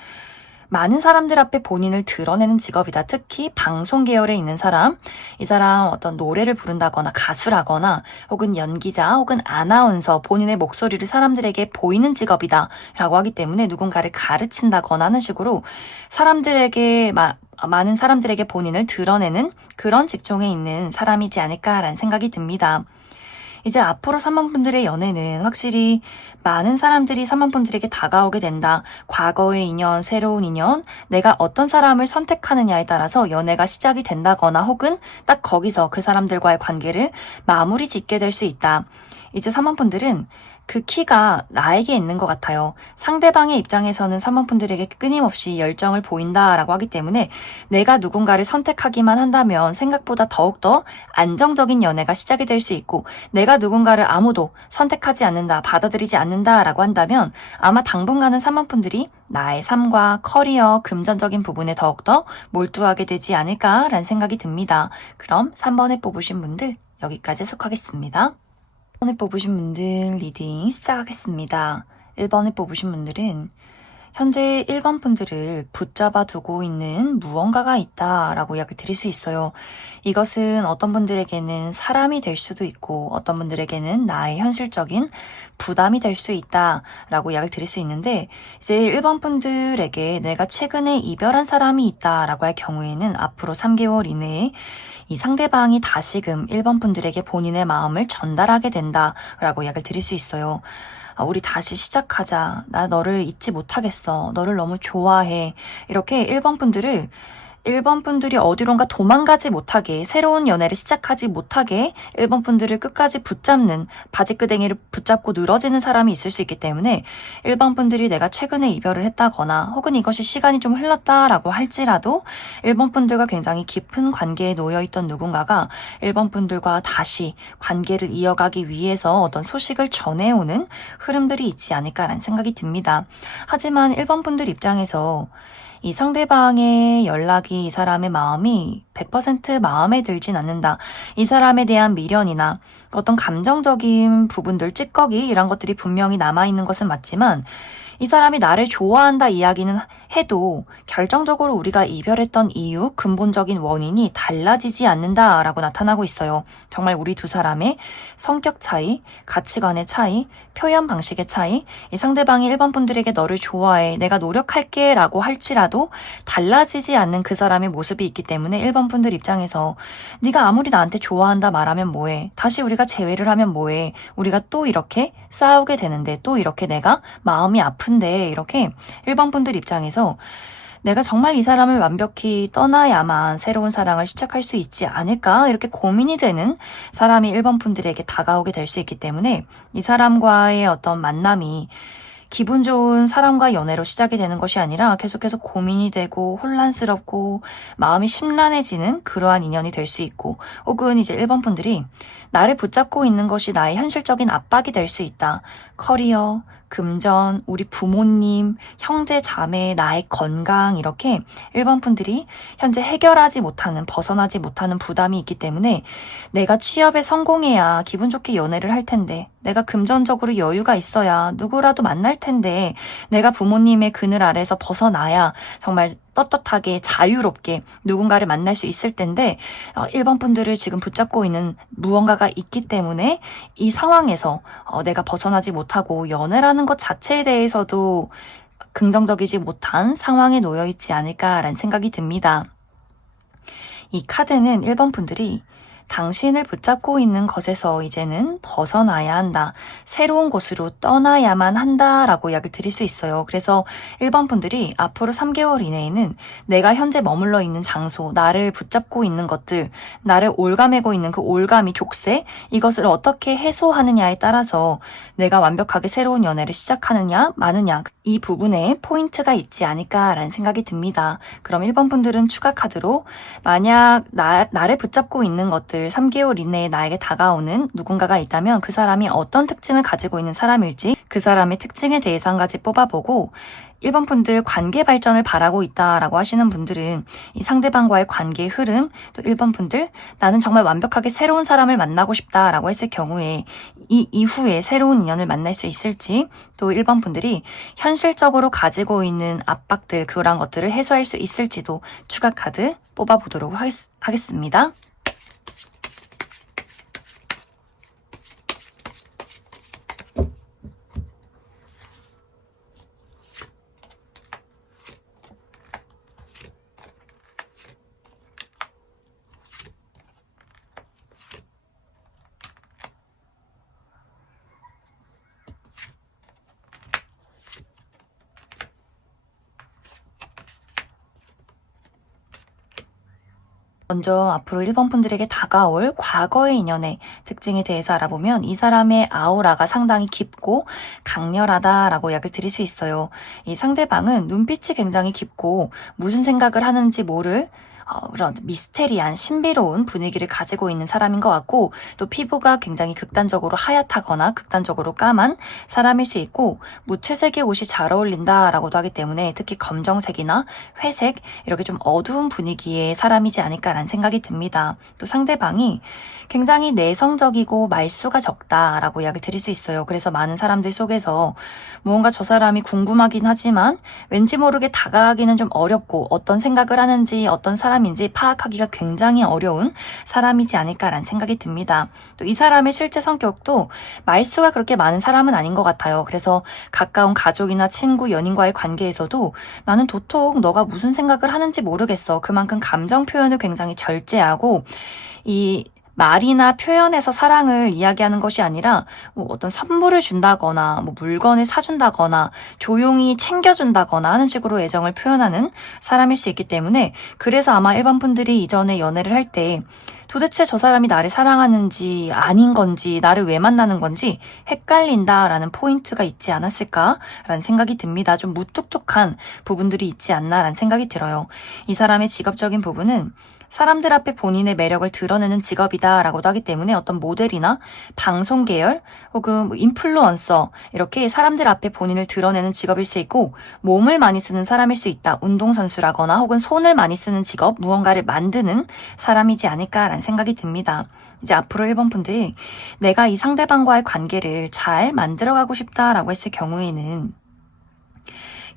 많은 사람들 앞에 본인을 드러내는 직업이다. 특히 방송 계열에 있는 사람, 이 사람 어떤 노래를 부른다거나 가수라거나 혹은 연기자 혹은 아나운서, 본인의 목소리를 사람들에게 보이는 직업이다 라고 하기 때문에 누군가를 가르친다거나 하는 식으로 많은 사람들에게 본인을 드러내는 그런 직종에 있는 사람이지 않을까라는 생각이 듭니다. 이제 앞으로 3번 분들의 연애는 확실히 많은 사람들이 3번 분들에게 다가오게 된다. 과거의 인연, 새로운 인연, 내가 어떤 사람을 선택하느냐에 따라서 연애가 시작이 된다거나 혹은 딱 거기서 그 사람들과의 관계를 마무리 짓게 될 수 있다. 이제 3번 분들은 그 키가 나에게 있는 것 같아요. 상대방의 입장에서는 3번 분들에게 끊임없이 열정을 보인다라고 하기 때문에 내가 누군가를 선택하기만 한다면 생각보다 더욱더 안정적인 연애가 시작이 될 수 있고, 내가 누군가를 아무도 선택하지 않는다, 받아들이지 않는다라고 한다면 아마 당분간은 3번 분들이 나의 삶과 커리어, 금전적인 부분에 더욱더 몰두하게 되지 않을까라는 생각이 듭니다. 그럼 3번에 뽑으신 분들 여기까지 해석하겠습니다. 1번에 뽑으신 분들 리딩 시작하겠습니다. 1번에 뽑으신 분들은 현재 1번 분들을 붙잡아 두고 있는 무언가가 있다라고 이야기 드릴 수 있어요. 이것은 어떤 분들에게는 사람이 될 수도 있고 어떤 분들에게는 나의 현실적인 부담이 될 수 있다라고 이야기를 드릴 수 있는데, 이제 1번 분들에게 내가 최근에 이별한 사람이 있다라고 할 경우에는 앞으로 3개월 이내에 이 상대방이 다시금 1번 분들에게 본인의 마음을 전달하게 된다라고 이야기를 드릴 수 있어요. 우리 다시 시작하자. 나 너를 잊지 못하겠어. 너를 너무 좋아해. 이렇게 1번 분들이 어디론가 도망가지 못하게, 새로운 연애를 시작하지 못하게 1번 분들을 끝까지 붙잡는, 바지끄댕이를 붙잡고 늘어지는 사람이 있을 수 있기 때문에 1번 분들이 내가 최근에 이별을 했다거나 혹은 이것이 시간이 좀 흘렀다라고 할지라도 1번 분들과 굉장히 깊은 관계에 놓여있던 누군가가 1번 분들과 다시 관계를 이어가기 위해서 어떤 소식을 전해오는 흐름들이 있지 않을까라는 생각이 듭니다. 하지만 1번 분들 입장에서 이 상대방의 연락이 이 사람의 마음이 100% 마음에 들진 않는다. 이 사람에 대한 미련이나 어떤 감정적인 부분들, 찌꺼기, 이런 것들이 분명히 남아있는 것은 맞지만 이 사람이 나를 좋아한다 이야기는 해도 결정적으로 우리가 이별했던 이유, 근본적인 원인이 달라지지 않는다라고 나타나고 있어요. 정말 우리 두 사람의 성격 차이, 가치관의 차이, 표현 방식의 차이, 이 상대방이 1번 분들에게 너를 좋아해, 내가 노력할게 라고 할지라도 달라지지 않는 그 사람의 모습이 있기 때문에 1번 분들 입장에서 네가 아무리 나한테 좋아한다 말하면 뭐해, 다시 우리가 재회를 하면 뭐해, 우리가 또 이렇게 싸우게 되는데, 또 이렇게 내가 마음이 아픈데, 이렇게 1번 분들 입장에서 내가 정말 이 사람을 완벽히 떠나야만 새로운 사랑을 시작할 수 있지 않을까, 이렇게 고민이 되는 사람이 1번 분들에게 다가오게 될 수 있기 때문에 이 사람과의 어떤 만남이 기분 좋은 사람과 연애로 시작이 되는 것이 아니라 계속해서 고민이 되고 혼란스럽고 마음이 심란해지는 그러한 인연이 될 수 있고, 혹은 이제 1번 분들이 나를 붙잡고 있는 것이 나의 현실적인 압박이 될 수 있다. 커리어, 금전, 우리 부모님, 형제, 자매, 나의 건강 이렇게 1번 분들이 현재 해결하지 못하는, 벗어나지 못하는 부담이 있기 때문에 내가 취업에 성공해야 기분 좋게 연애를 할 텐데 내가 금전적으로 여유가 있어야 누구라도 만날 텐데 내가 부모님의 그늘 아래서 벗어나야 정말 떳떳하게 자유롭게 누군가를 만날 수 있을 텐데 1번 분들을 지금 붙잡고 있는 무언가가 있기 때문에 이 상황에서 내가 벗어나지 못하고 연애라는 것 자체에 대해서도 긍정적이지 못한 상황에 놓여 있지 않을까라는 생각이 듭니다. 이 카드는 1번 분들이 당신을 붙잡고 있는 것에서 이제는 벗어나야 한다. 새로운 곳으로 떠나야만 한다라고 이야기를 드릴 수 있어요. 그래서 1번 분들이 앞으로 3개월 이내에는 내가 현재 머물러 있는 장소, 나를 붙잡고 있는 것들, 나를 올가매고 있는 그 올가미, 족쇄, 이것을 어떻게 해소하느냐에 따라서 내가 완벽하게 새로운 연애를 시작하느냐, 마느냐, 이 부분에 포인트가 있지 않을까라는 생각이 듭니다. 그럼 1번 분들은 추가 카드로 만약 나를 붙잡고 있는 것들 3개월 이내에 나에게 다가오는 누군가가 있다면 그 사람이 어떤 특징을 가지고 있는 사람일지 그 사람의 특징에 대해서 한 가지 뽑아보고 1번 분들 관계 발전을 바라고 있다라고 하시는 분들은 이 상대방과의 관계의 흐름, 또 1번 분들 나는 정말 완벽하게 새로운 사람을 만나고 싶다라고 했을 경우에 이 이후에 새로운 인연을 만날 수 있을지, 또 1번 분들이 현실적으로 가지고 있는 압박들, 그런 것들을 해소할 수 있을지도 추가 카드 뽑아보도록 하겠습니다. 먼저 앞으로 1번 분들에게 다가올 과거의 인연의 특징에 대해서 알아보면 이 사람의 아우라가 상당히 깊고 강렬하다라고 이야기를 드릴 수 있어요. 이 상대방은 눈빛이 굉장히 깊고 무슨 생각을 하는지 모를 그런 미스테리한 신비로운 분위기를 가지고 있는 사람인 것 같고, 또 피부가 굉장히 극단적으로 하얗다거나 극단적으로 까만 사람일 수 있고, 무채색의 옷이 잘 어울린다라고도 하기 때문에 특히 검정색이나 회색 이렇게 좀 어두운 분위기의 사람이지 않을까라는 생각이 듭니다. 또 상대방이 굉장히 내성적이고 말수가 적다라고 이야기 드릴 수 있어요. 그래서 많은 사람들 속에서 무언가 저 사람이 궁금하긴 하지만 왠지 모르게 다가가기는 좀 어렵고 어떤 생각을 하는지 어떤 사람인지 파악하기가 굉장히 어려운 사람이지 않을까라는 생각이 듭니다. 또 이 사람의 실제 성격도 말수가 그렇게 많은 사람은 아닌 것 같아요. 그래서 가까운 가족이나 친구, 연인과의 관계에서도 나는 도통 너가 무슨 생각을 하는지 모르겠어. 그만큼 감정 표현을 굉장히 절제하고 이 말이나 표현에서 사랑을 이야기하는 것이 아니라 뭐 어떤 선물을 준다거나 뭐 물건을 사준다거나 조용히 챙겨준다거나 하는 식으로 애정을 표현하는 사람일 수 있기 때문에, 그래서 아마 일반 분들이 이전에 연애를 할 때 도대체 저 사람이 나를 사랑하는지 아닌 건지 나를 왜 만나는 건지 헷갈린다라는 포인트가 있지 않았을까라는 생각이 듭니다. 좀 무뚝뚝한 부분들이 있지 않나라는 생각이 들어요. 이 사람의 직업적인 부분은 사람들 앞에 본인의 매력을 드러내는 직업이다라고도 하기 때문에 어떤 모델이나 방송 계열 혹은 뭐 인플루언서 이렇게 사람들 앞에 본인을 드러내는 직업일 수 있고, 몸을 많이 쓰는 사람일 수 있다. 운동선수라거나 혹은 손을 많이 쓰는 직업, 무언가를 만드는 사람이지 않을까라는 생각이 듭니다. 이제 앞으로 1번 분들이 내가 이 상대방과의 관계를 잘 만들어가고 싶다라고 했을 경우에는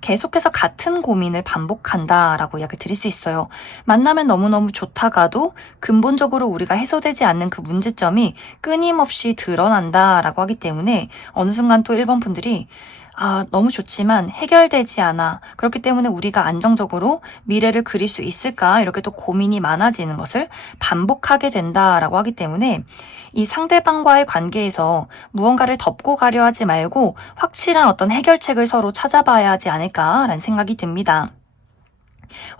계속해서 같은 고민을 반복한다라고 이야기 드릴 수 있어요. 만나면 너무너무 좋다가도 근본적으로 우리가 해소되지 않는 그 문제점이 끊임없이 드러난다라고 하기 때문에 어느 순간 또 1번 분들이 너무 좋지만 해결되지 않아. 그렇기 때문에 우리가 안정적으로 미래를 그릴 수 있을까? 이렇게 또 고민이 많아지는 것을 반복하게 된다라고 하기 때문에 이 상대방과의 관계에서 무언가를 덮고 가려 하지 말고 확실한 어떤 해결책을 서로 찾아봐야 하지 않을까라는 생각이 듭니다.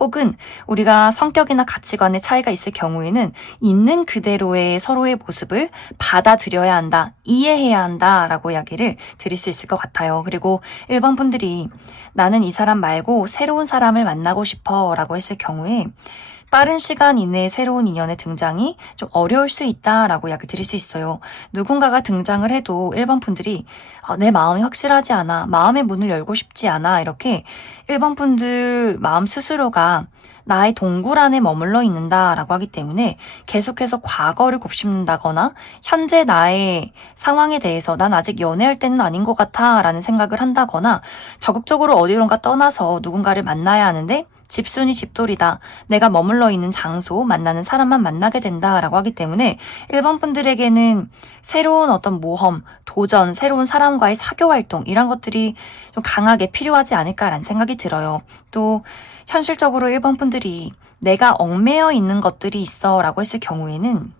혹은 우리가 성격이나 가치관의 차이가 있을 경우에는 있는 그대로의 서로의 모습을 받아들여야 한다, 이해해야 한다라고 이야기를 드릴 수 있을 것 같아요. 그리고 1번 분들이 나는 이 사람 말고 새로운 사람을 만나고 싶어 라고 했을 경우에 빠른 시간 이내에 새로운 인연의 등장이 좀 어려울 수 있다라고 이야기 드릴 수 있어요. 누군가가 등장을 해도 1번 분들이 내 마음이 확실하지 않아, 마음의 문을 열고 싶지 않아, 이렇게 1번 분들 마음 스스로가 나의 동굴 안에 머물러 있는다라고 하기 때문에 계속해서 과거를 곱씹는다거나 현재 나의 상황에 대해서 난 아직 연애할 때는 아닌 것 같아 라는 생각을 한다거나 적극적으로 어디론가 떠나서 누군가를 만나야 하는데 집순이 집돌이다. 내가 머물러 있는 장소, 만나는 사람만 만나게 된다라고 하기 때문에 1번 분들에게는 새로운 어떤 모험, 도전, 새로운 사람과의 사교 활동 이런 것들이 좀 강하게 필요하지 않을까라는 생각이 들어요. 또 현실적으로 1번 분들이 내가 얽매여 있는 것들이 있어 라고 했을 경우에는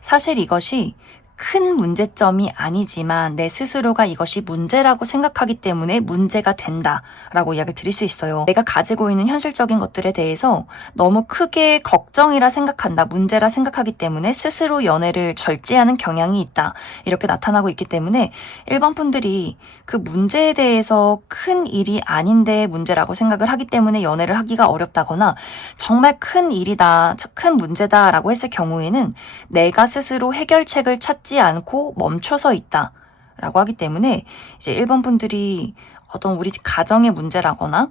사실 이것이 큰 문제점이 아니지만 내 스스로가 이것이 문제라고 생각하기 때문에 문제가 된다라고 이야기를 드릴 수 있어요. 내가 가지고 있는 현실적인 것들에 대해서 너무 크게 걱정이라 생각한다, 문제라 생각하기 때문에 스스로 연애를 절제하는 경향이 있다. 이렇게 나타나고 있기 때문에 1번 분들이 그 문제에 대해서 큰 일이 아닌데 문제라고 생각을 하기 때문에 연애를 하기가 어렵다거나 정말 큰 일이다, 큰 문제다라고 했을 경우에는 내가 스스로 해결책을 찾지 않고 멈춰서 있다 라고 하기 때문에 이제 1번 분들이 어떤 우리 가정의 문제라거나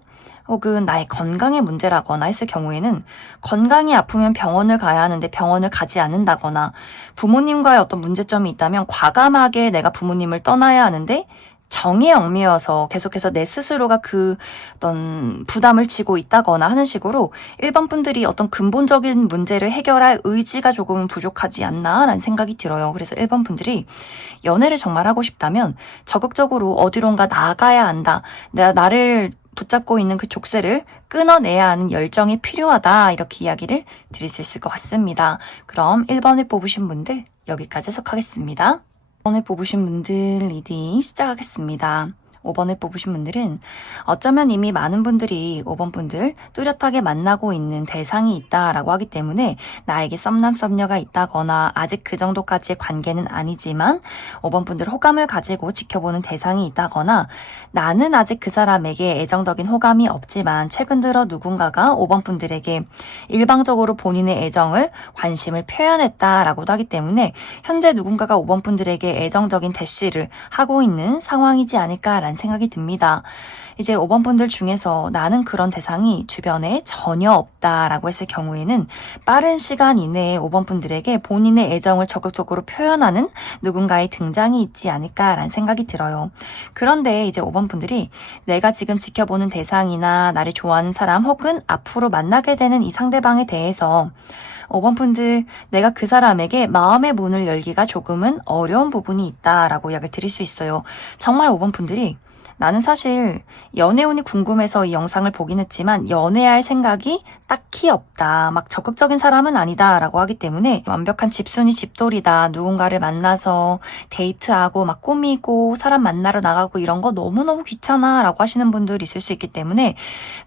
혹은 나의 건강의 문제라거나 했을 경우에는 건강이 아프면 병원을 가야 하는데 병원을 가지 않는다거나 부모님과의 어떤 문제점이 있다면 과감하게 내가 부모님을 떠나야 하는데 정에 얽매여서 계속해서 내 스스로가 그 어떤 부담을 지고 있다거나 하는 식으로 1번 분들이 어떤 근본적인 문제를 해결할 의지가 조금 부족하지 않나라는 생각이 들어요. 그래서 1번 분들이 연애를 정말 하고 싶다면 적극적으로 어디론가 나가야 한다. 내가 나를 붙잡고 있는 그 족쇄를 끊어내야 하는 열정이 필요하다. 이렇게 이야기를 드릴 수 있을 것 같습니다. 그럼 1번을 뽑으신 분들 여기까지 해석하겠습니다. 5번을 뽑으신 분들 리딩 시작하겠습니다. 5번을 뽑으신 분들은 어쩌면 이미 많은 분들이 5번 분들 뚜렷하게 만나고 있는 대상이 있다라고 하기 때문에 나에게 썸남썸녀가 있다거나 아직 그 정도까지의 관계는 아니지만 5번 분들 호감을 가지고 지켜보는 대상이 있다거나 나는 아직 그 사람에게 애정적인 호감이 없지만 최근 들어 누군가가 5번 분들에게 일방적으로 본인의 애정을 관심을 표현했다라고도 하기 때문에 현재 누군가가 5번 분들에게 애정적인 대시를 하고 있는 상황이지 않을까라는 생각이 듭니다. 이제 5번 분들 중에서 나는 그런 대상이 주변에 전혀 없다라고 했을 경우에는 빠른 시간 이내에 5번 분들에게 본인의 애정을 적극적으로 표현하는 누군가의 등장이 있지 않을까라는 생각이 들어요. 그런데 이제 5번 분들이 내가 지금 지켜보는 대상이나 나를 좋아하는 사람 혹은 앞으로 만나게 되는 이 상대방에 대해서 5번 분들 내가 그 사람에게 마음의 문을 열기가 조금은 어려운 부분이 있다라고 이야기를 드릴 수 있어요. 정말 5번 분들이 나는 사실 연애운이 궁금해서 이 영상을 보긴 했지만 연애할 생각이 딱히 없다. 막 적극적인 사람은 아니다 라고 하기 때문에 완벽한 집순이 집돌이다. 누군가를 만나서 데이트하고 막 꾸미고 사람 만나러 나가고 이런 거 너무너무 귀찮아 라고 하시는 분들이 있을 수 있기 때문에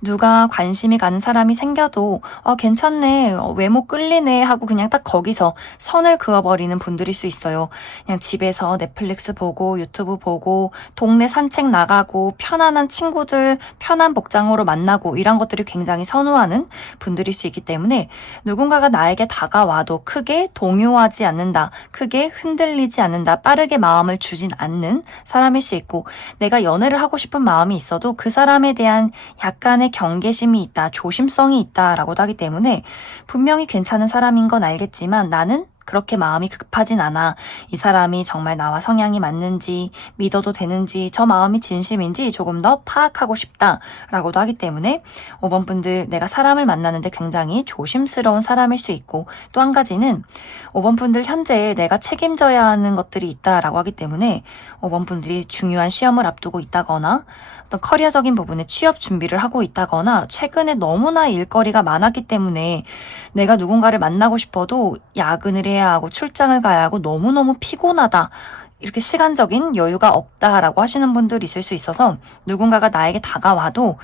누가 관심이 가는 사람이 생겨도 괜찮네, 외모 끌리네 하고 그냥 딱 거기서 선을 그어버리는 분들일 수 있어요. 그냥 집에서 넷플릭스 보고 유튜브 보고 동네 산책 나가고 편안한 친구들 편한 복장으로 만나고 이런 것들을 굉장히 선호하는 분들일 수 있기 때문에 누군가가 나에게 다가와도 크게 동요하지 않는다, 크게 흔들리지 않는다, 빠르게 마음을 주진 않는 사람일 수 있고 내가 연애를 하고 싶은 마음이 있어도 그 사람에 대한 약간의 경계심이 있다, 조심성이 있다라고도 하기 때문에 분명히 괜찮은 사람인 건 알겠지만 나는 그렇게 마음이 급하진 않아. 이 사람이 정말 나와 성향이 맞는지 믿어도 되는지 저 마음이 진심인지 조금 더 파악하고 싶다라고도 하기 때문에 5번 분들 내가 사람을 만나는데 굉장히 조심스러운 사람일 수 있고 또 한 가지는 5번 분들 현재 내가 책임져야 하는 것들이 있다라고 하기 때문에 5번 분들이 중요한 시험을 앞두고 있다거나 어떤 커리어적인 부분에 취업 준비를 하고 있다거나 최근에 너무나 일거리가 많았기 때문에 내가 누군가를 만나고 싶어도 야근을 해야 하고 출장을 가야 하고 너무너무 피곤하다. 이렇게 시간적인 여유가 없다라고 하시는 분들이 있을 수 있어서 누군가가 나에게 다가와도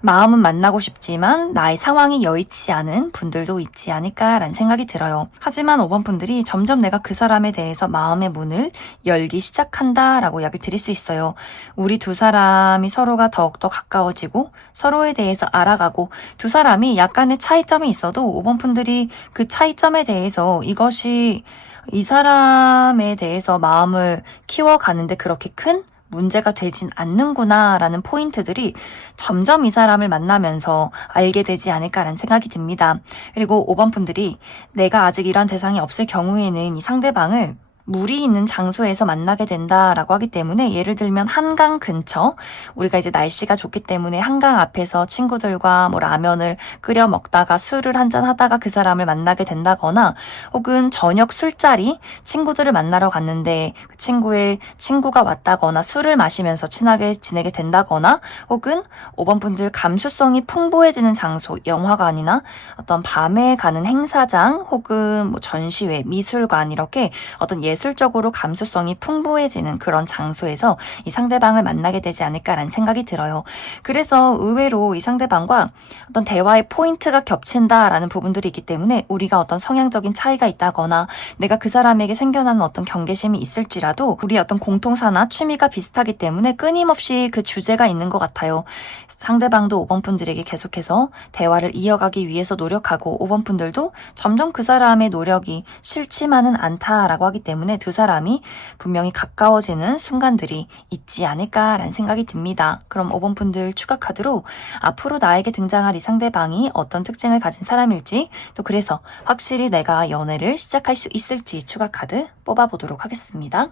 마음은 만나고 싶지만 나의 상황이 여의치 않은 분들도 있지 않을까라는 생각이 들어요. 하지만 5번 분들이 점점 내가 그 사람에 대해서 마음의 문을 열기 시작한다라고 이야기 드릴 수 있어요. 우리 두 사람이 서로가 더욱더 가까워지고 서로에 대해서 알아가고 두 사람이 약간의 차이점이 있어도 5번 분들이 그 차이점에 대해서 이것이 이 사람에 대해서 마음을 키워가는데 그렇게 큰 문제가 되진 않는구나라는 포인트들이 점점 이 사람을 만나면서 알게 되지 않을까라는 생각이 듭니다. 그리고 5번 분들이 내가 아직 이런 대상이 없을 경우에는 이 상대방을 물이 있는 장소에서 만나게 된다라고 하기 때문에 예를 들면 한강 근처 우리가 이제 날씨가 좋기 때문에 한강 앞에서 친구들과 뭐 라면을 끓여 먹다가 술을 한잔 하다가 그 사람을 만나게 된다거나 혹은 저녁 술자리 친구들을 만나러 갔는데 그 친구의 친구가 왔다거나 술을 마시면서 친하게 지내게 된다거나 혹은 5번 분들 감수성이 풍부해지는 장소 영화관이나 어떤 밤에 가는 행사장 혹은 뭐 전시회 미술관 이렇게 어떤 예술적으로 감수성이 풍부해지는 그런 장소에서 이 상대방을 만나게 되지 않을까라는 생각이 들어요. 그래서 의외로 이 상대방과 어떤 대화의 포인트가 겹친다라는 부분들이 있기 때문에 우리가 어떤 성향적인 차이가 있다거나 내가 그 사람에게 생겨나는 어떤 경계심이 있을지라도 우리 어떤 공통사나 취미가 비슷하기 때문에 끊임없이 그 주제가 있는 것 같아요. 상대방도 5번 분들에게 계속해서 대화를 이어가기 위해서 노력하고 5번 분들도 점점 그 사람의 노력이 싫지만은 않다라고 하기 때문에 두 사람이 분명히 가까워지는 순간들이 있지 않을까라는 생각이 듭니다. 그럼 5번 분들 추가 카드로 앞으로 나에게 등장할 이 상대방이 어떤 특징을 가진 사람일지 또 그래서 확실히 내가 연애를 시작할 수 있을지 추가 카드 뽑아보도록 하겠습니다.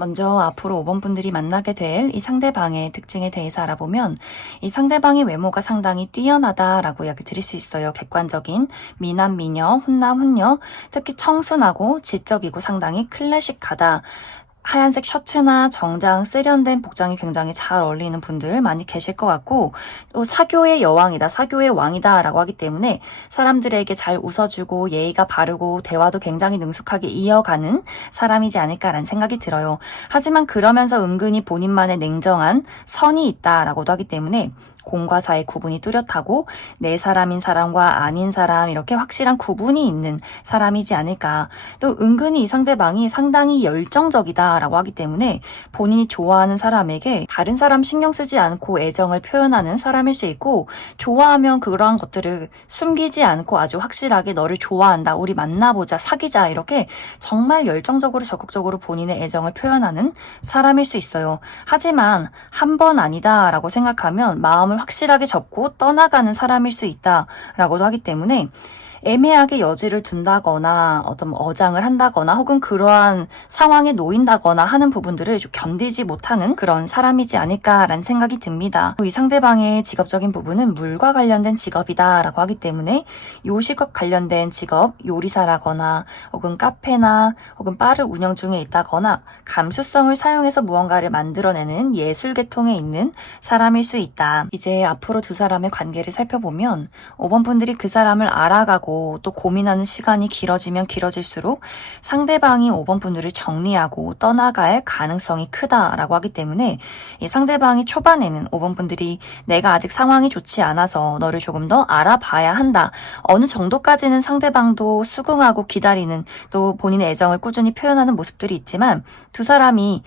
먼저 앞으로 5번 분들이 만나게 될 이 상대방의 특징에 대해서 알아보면 이 상대방의 외모가 상당히 뛰어나다라고 이야기 드릴 수 있어요. 객관적인 미남, 미녀, 훈남, 훈녀, 특히 청순하고 지적이고 상당히 클래식하다. 하얀색 셔츠나 정장, 세련된 복장이 굉장히 잘 어울리는 분들 많이 계실 것 같고 또 사교의 여왕이다, 사교의 왕이다 라고 하기 때문에 사람들에게 잘 웃어주고 예의가 바르고 대화도 굉장히 능숙하게 이어가는 사람이지 않을까라는 생각이 들어요. 하지만 그러면서 은근히 본인만의 냉정한 선이 있다라고도 하기 때문에 공과 사의 구분이 뚜렷하고 내 사람인 사람과 아닌 사람 이렇게 확실한 구분이 있는 사람이지 않을까. 또 은근히 이 상대방이 상당히 열정적이다라고 하기 때문에 본인이 좋아하는 사람에게 다른 사람 신경 쓰지 않고 애정을 표현하는 사람일 수 있고 좋아하면 그러한 것들을 숨기지 않고 아주 확실하게 너를 좋아한다. 우리 만나보자. 사귀자. 이렇게 정말 열정적으로 적극적으로 본인의 애정을 표현하는 사람일 수 있어요. 하지만 한 번 아니다라고 생각하면 마음을 확실하게 접고 떠나가는 사람일 수 있다라고도 하기 때문에 애매하게 여지를 둔다거나 어떤 어장을 한다거나 혹은 그러한 상황에 놓인다거나 하는 부분들을 좀 견디지 못하는 그런 사람이지 않을까라는 생각이 듭니다. 이 상대방의 직업적인 부분은 물과 관련된 직업이다라고 하기 때문에 요식업 관련된 직업, 요리사라거나 혹은 카페나 혹은 바를 운영 중에 있다거나 감수성을 사용해서 무언가를 만들어내는 예술 계통에 있는 사람일 수 있다. 이제 앞으로 두 사람의 관계를 살펴보면 5번 분들이 그 사람을 알아가고 또 고민하는 시간이 길어지면 길어질수록 상대방이 5번 분들을 정리하고 떠나갈 가능성이 크다라고 하기 때문에 이 상대방이 초반에는 5번 분들이 내가 아직 상황이 좋지 않아서 너를 조금 더 알아봐야 한다. 어느 정도까지는 상대방도 수긍하고 기다리는 또 본인의 애정을 꾸준히 표현하는 모습들이 있지만 두 사람이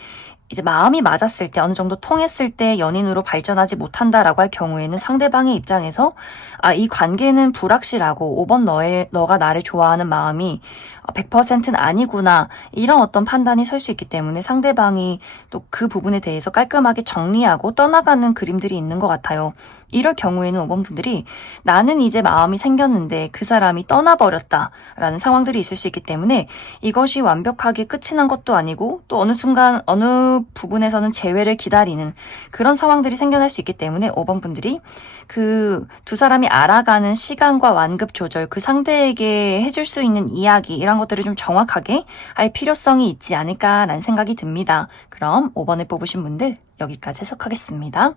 이제 마음이 맞았을 때 어느 정도 통했을 때 연인으로 발전하지 못한다라고 할 경우에는 상대방의 입장에서 이 관계는 불확실하고 5번 너가 나를 좋아하는 마음이 100%는 아니구나 이런 어떤 판단이 설 수 있기 때문에 상대방이 또 그 부분에 대해서 깔끔하게 정리하고 떠나가는 그림들이 있는 것 같아요. 이럴 경우에는 5번 분들이 나는 이제 마음이 생겼는데 그 사람이 떠나버렸다라는 상황들이 있을 수 있기 때문에 이것이 완벽하게 끝이 난 것도 아니고 또 어느 순간 어느 부분에서는 재회를 기다리는 그런 상황들이 생겨날 수 있기 때문에 5번 분들이 그 두 사람이 알아가는 시간과 완급 조절, 그 상대에게 해줄 수 있는 이야기 이런 것들을 좀 정확하게 알 필요성이 있지 않을까라는 생각이 듭니다. 그럼 5번을 뽑으신 분들 여기까지 해석하겠습니다.